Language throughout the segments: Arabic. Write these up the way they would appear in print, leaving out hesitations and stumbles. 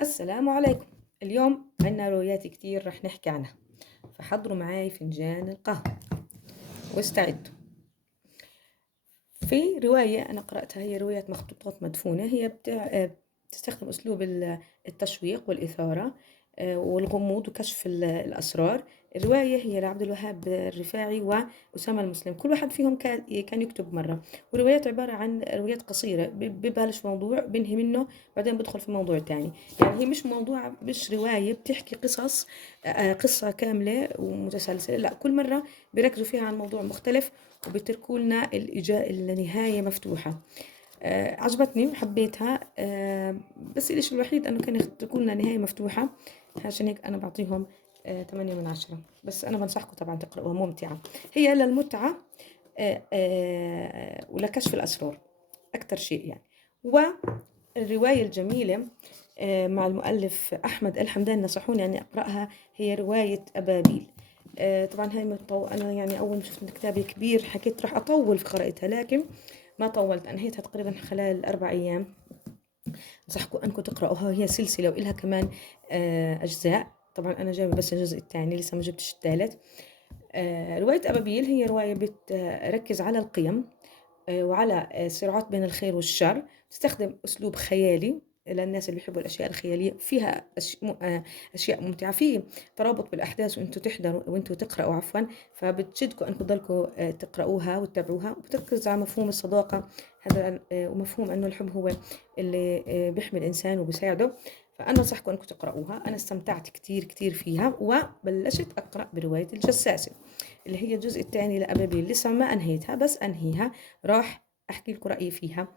السلام عليكم. اليوم عنا روايات كتير رح نحكي عنها، فحضروا معاي فنجان القهوة واستعدوا. في رواية أنا قرأتها، هي رواية مخطوطات مدفونة. هي بتستخدم أسلوب التشويق والإثارة، والغموض وكشف الأسرار. الرواية هي لعبد الوهاب الرفاعي وأسامة المسلم، كل واحد فيهم كان يكتب مرة. والروايات عبارة عن روايات قصيرة، ببلش موضوع بنهي منه بعدين بدخل في موضوع تاني. يعني هي مش رواية بتحكي قصص، قصة كاملة ومتسلسلة، لا، كل مرة بيركزوا فيها عن موضوع مختلف وبيتركوا لنا النهاية مفتوحة. عجبتني وحبيتها. بس الإشي الوحيد أنه كان يتركوا لنا نهاية مفتوحة، عشان هيك أنا بعطيهم 8 من 10. بس أنا بنصحكم طبعا تقرأوها، ممتعة. هي للمتعة ولكشف الأسرار أكتر شيء يعني. والرواية الجميلة مع المؤلف أحمد الحمدان، نصحوني أني أقرأها، هي رواية أبابيل. طبعا هاي أنا يعني أول ما شفت كتابي كبير حكيت راح أطول في قراءتها، لكن ما طولت، أنهيتها تقريبا خلال 4 أيام. أنصحكم أنكم تقرأوها، هي سلسلة وإلها كمان أجزاء. طبعا أنا جايبة بس الجزء الثاني، لسه ما جبتش الثالث. رواية أبابيل هي رواية بتركز على القيم، وعلى الصراعات بين الخير والشر. تستخدم أسلوب خيالي للناس اللي بيحبوا الأشياء الخيالية. فيها أشياء ممتعة، في ترابط بالأحداث وأنتوا تحضروا وأنتوا تقرأوا عفوا، فبتشدكم أنكم تضلكوا تقرأوها وتتابعوها. وبتركز على مفهوم الصداقة هذا، ومفهوم أنه الحب هو اللي بيحمي الإنسان وبيساعده. فأنا أنصحكم أنكم تقرأوها. أنا استمتعت كتير كتير فيها، وبلشت أقرأ برواية الجساسة اللي هي الجزء الثاني لأبابيل. لسه ما أنهيتها، بس أنهيها راح أحكي لكم رأيي فيها،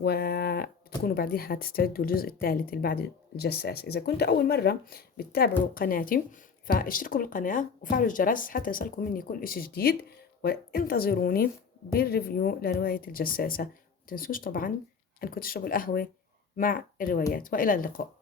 وبتكونوا بعدها تستعدوا الجزء الثالث اللي بعد الجساس. إذا كنت أول مرة بتتابعوا قناتي فاشتركوا بالقناة وفعلوا الجرس حتى يصلكم مني كل إشي جديد، وانتظروني بالريفيو لرواية الجساسة. متنسوش طبعا أنكم تشربوا القهوة مع الروايات، وإلى اللقاء.